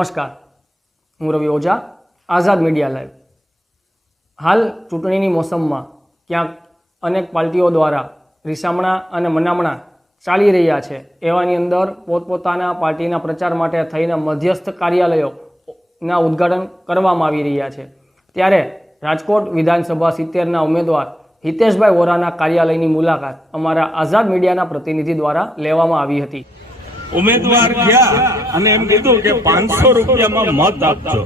નમસ્કાર, હું રવિ ઓઝા, આઝાદ media live. હાલ ચૂંટણીની મોસમમાં ક્યાંક અનેક પાર્ટીઓ દ્વારા રીસામણા અને મનામણા ચાલી રહ્યા છે। એવાની અંદર પોતપોતાના પાર્ટીના પ્રચાર માટે થઈને મધ્યસ્થ કાર્યાલયોના ઉદ્ઘાટન કરવામાં આવી રહ્યા છે। ત્યારે રાજકોટ વિધાનસભા 70ના ઉમેદવાર હિતેશભાઈ વોરાના કાર્યાલયની મુલાકાત અમારા આઝાદ મીડિયાના પ્રતિનિધિ દ્વારા લેવામાં આવી હતી। ઉમેદવાર ગયા અને એમ કીધું કે 500 રૂપિયામાં મત આપજો।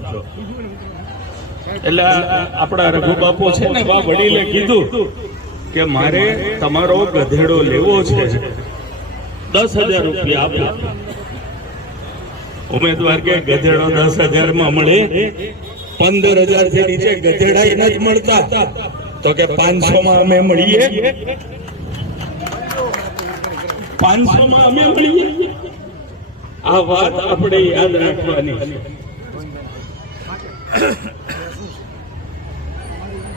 એટલે આપણા રઘુબાપુ છે ને વડીલે કીધું કે મારે તમારો ગધેડો લેવો છે, 10,000 રૂપિયા આપો। ઉમેદવાર કે ગધેડો 10,000 માં મળે, 15,000 થી નીચે ગધેડા નથી મળતા। તો કે 500 માં અમે મળીએ, 500 માં અમે મળીએ। આ વાત આપણે યાદ રાખવાની છે।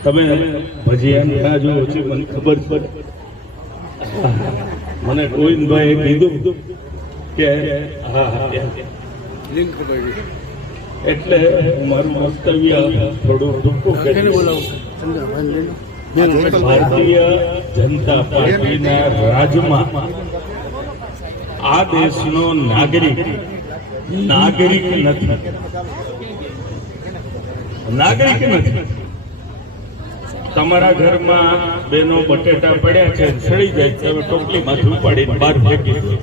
તમે ભજીયાની રાહ જુઓ છો, મને ખબર છે। મને ગોવિંદભાઈએ કીધું કે એટલે મારું વક્તવ્ય થોડું ટૂંકું ભારતીય જનતા પાર્ટીના રાજમાં આ દેશનો નાગરિક નથી। તમારા ઘરમાં બેનો બટેટા પડ્યા છે, સડી જાય તમે ટોપલીમાંથી ઉપાડીને બહાર ફેંકી દો,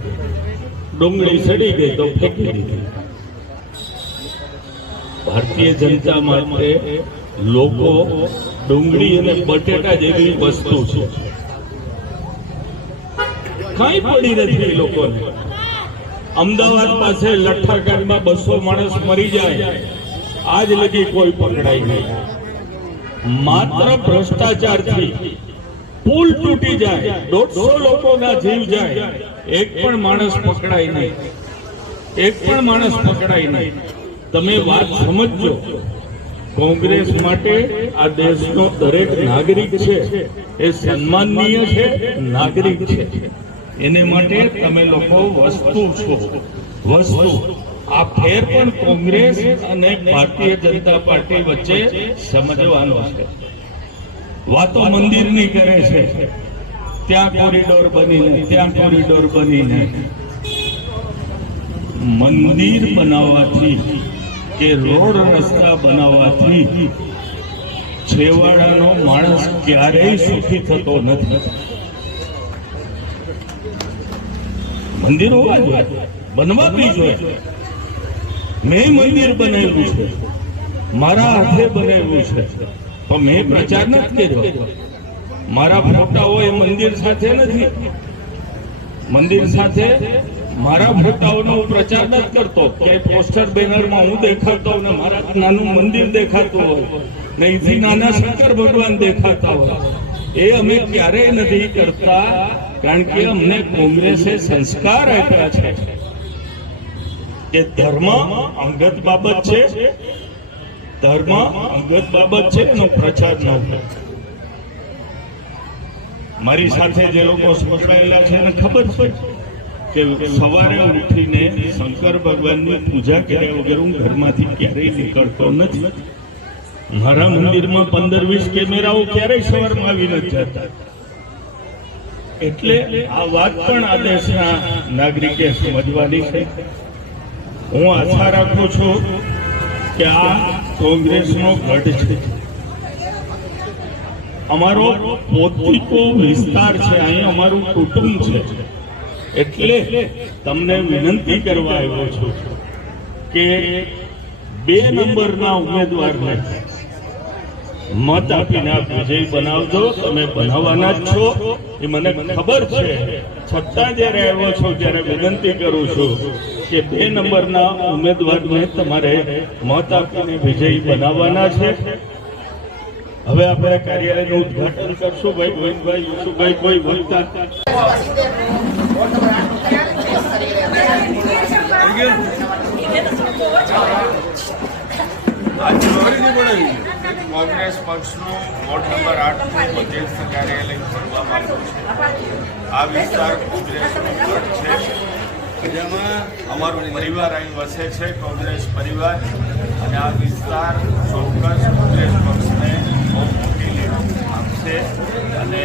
ડુંગળી સડી ગઈ તો ફેંકી દીધી। ભારતીય જનતા માટે લોકો ડુંગળી અને બટેટા જેવી વસ્તુ છે, કઈ પડી નથી લોકોને। અમદાવાદ પાસે લઠ્ઠાકાંડમાં 200 માણસ મરી જાય, આજ લગી કોઈ પકડાય નહીં। માત્ર ભ્રષ્ટાચારથી પુલ તૂટી જાય, 150 લોકોના જીવ જાય, એક પણ માણસ પકડાય નહીં। તમે વાત સમજો, કોંગ્રેસ માટે આ દેશનો દરેક નાગરિક છે એ સન્માનનીય છે, નાગરિક છે। એને માટે તમે લોકો વસ્તુ છો। આ ફેર પણ કોંગ્રેસ અને ભારતીય જનતા પાર્ટી વચ્ચે સમજવાનો છે। વાતો મંદિરની કરે છે, ત્યાં કોરિડોર બનીને મંદિર બનાવવાથી કે રોડ રસ્તા બનાવવાથી છેવાડાનો માણસ ક્યારેય સુખી થતો નથી। મંદિર હોવા જોઈએ, બનવા બી જોઈએ। મેં મંદિર બનાવ્યું છે, મારા હાથે બનાવ્યું છે, તો મેં પ્રચાર નથી કર્યો। મારા ફોટાઓ એ મંદિર સાથે નથી, મંદિર સાથે મારા ફોટાઓનો પ્રચાર નથી કરતો। કે પોસ્ટર બેનરમાં હું દેખાતો ને મારા નાનું મંદિર દેખાતું હોય ને અહીંથી નાના શંકર ભગવાન દેખાતા હોય, એ અમે ક્યારેય નથી કરતા। કારણ કે અમને કોંગ્રેસે સંસ્કાર આપ્યા છે કે ધર્મ અંગત બાબત છે, એનો પ્રચાર ન થાય। મારી સાથે જે લોકો સંકળાયેલા છે એને ખબર છે કે સવારે ઉઠીને શંકર ભગવાનની પૂજા કર્યા વગર હું ઘરમાંથી ક્યારેય નીકળતો નથી। મારા મંદિરમાં 15-20 કેમેરાઓ ક્યારેય સવારમાં આવી નથી જતા। એટલે આ વાત પણ આ દેશના નાગરિકે સમજવાની છે। હું આશા રાખું છું કે આ કોંગ્રેસનો ગઢ છે, અમારો પોતિકો વિસ્તાર છે, અહીં અમારું કુટુંબ છે। એટલે તમને વિનંતી કરવા આવ્યો છું કે 2 નંબરના ઉમેદવારને મત આપીને આપ વિજય બનાવજો। તમે બનાવવાના જ છો એ મને ખબર છે, છતાં જયારે આવ્યો છો ત્યારે વિનંતી કરું છું કે 2 નંબરના ઉમેદવારને તમારે મત આપીને વિજય બનાવવાના છે। હવે આપણે કાર્યાલયનું ઉદઘાટન કરશું। ભાઈ ગોવિંદભાઈ, યુસુફભાઈ, કોઈ બોલતા કોંગ્રેસ પક્ષનું વોર્ડ નંબર 8નું મધ્યસ્થ કાર્યાલય ખોલવામાં આવ્યું છે। આ વિસ્તાર કોંગ્રેસનો ગઢ છે। અમારો પરિવાર અહીં વસે છે, કોંગ્રેસ પરિવાર, અને આ વિસ્તાર ચોક્કસ કોંગ્રેસ પક્ષને બહુ મોટી લીડ આપશે અને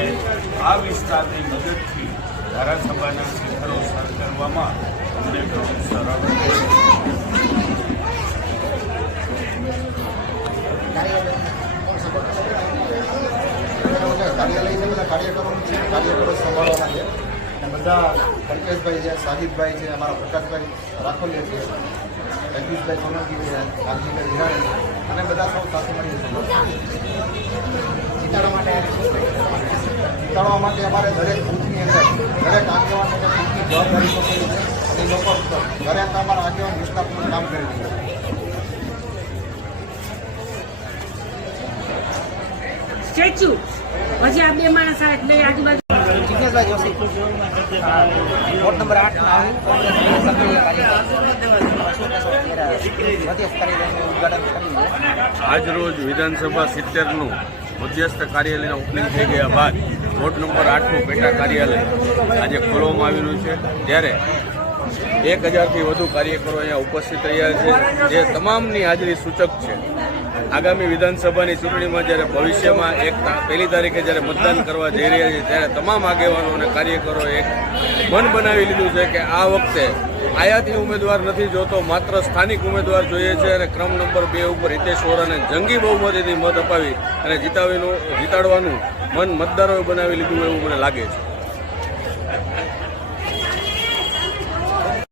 આ વિસ્તારની મદદથી ધારાસભાના શિખરો સર કરવામાં અમને ઘણું સરળ કાર્યકરો સંભાળવાના છે અને બધા કલ્પેશભાઈ છે, સાહિદભાઈ છે, અમારા પ્રકાશભાઈ રાખોલિયા છે, જગદીશભાઈ સોલંકી છે, કાંતિભાઈ હિરાણી અને બધા સૌ સાથે મળીને જીતાડવા માટે અમારે દરેક બૂથની અંદર દરેક આગેવાનોને બૂથની જવાબદારી સોંપેલી છે અને એ લોકો દરેક અમારા આગેવાન નિષ્ઠાપૂર્વક કામ કરે છે. સ્ટેચ્યુ હજી આ બે માણસ આવે એટલે આજુબાજુ જિગ્નેશભાઈ જોશી વોર્ડ નંબર 8 ના કોંગ્રેસ સક્રિય કાર્યકર આજરોજ વિધાનસભા 70નું મધ્યસ્થ કાર્યાલયના ઓપનિંગ થઈ ગયા બાદ વોર્ડ નંબર 8નું પેટા કાર્યાલય આજે ખોલવામાં આવેલું છે, ત્યારે 1000થી વધુ કાર્યકરો અહીંયા ઉપસ્થિત રહ્યા છે, જે તમામની હાજરી સૂચક છે. આગામી વિધાનસભાની ચૂંટણીમાં જ્યારે ભવિષ્યમાં 1 તારીખે જ્યારે મતદાન કરવા જઈ રહ્યા છે, ત્યારે તમામ આગેવાનો અને કાર્યકરોએ એક મન બનાવી લીધું છે કે આ વખતે આયાતી ઉમેદવાર નથી જોતો, માત્ર સ્થાનિક ઉમેદવાર જોઈએ છે અને ક્રમ નંબર 2 ઉપર હિતેશ વોરાને જંગી બહુમતીથી મત અપાવી અને જીતાડવાનું મન મતદારોએ બનાવી લીધું એવું મને લાગે છે.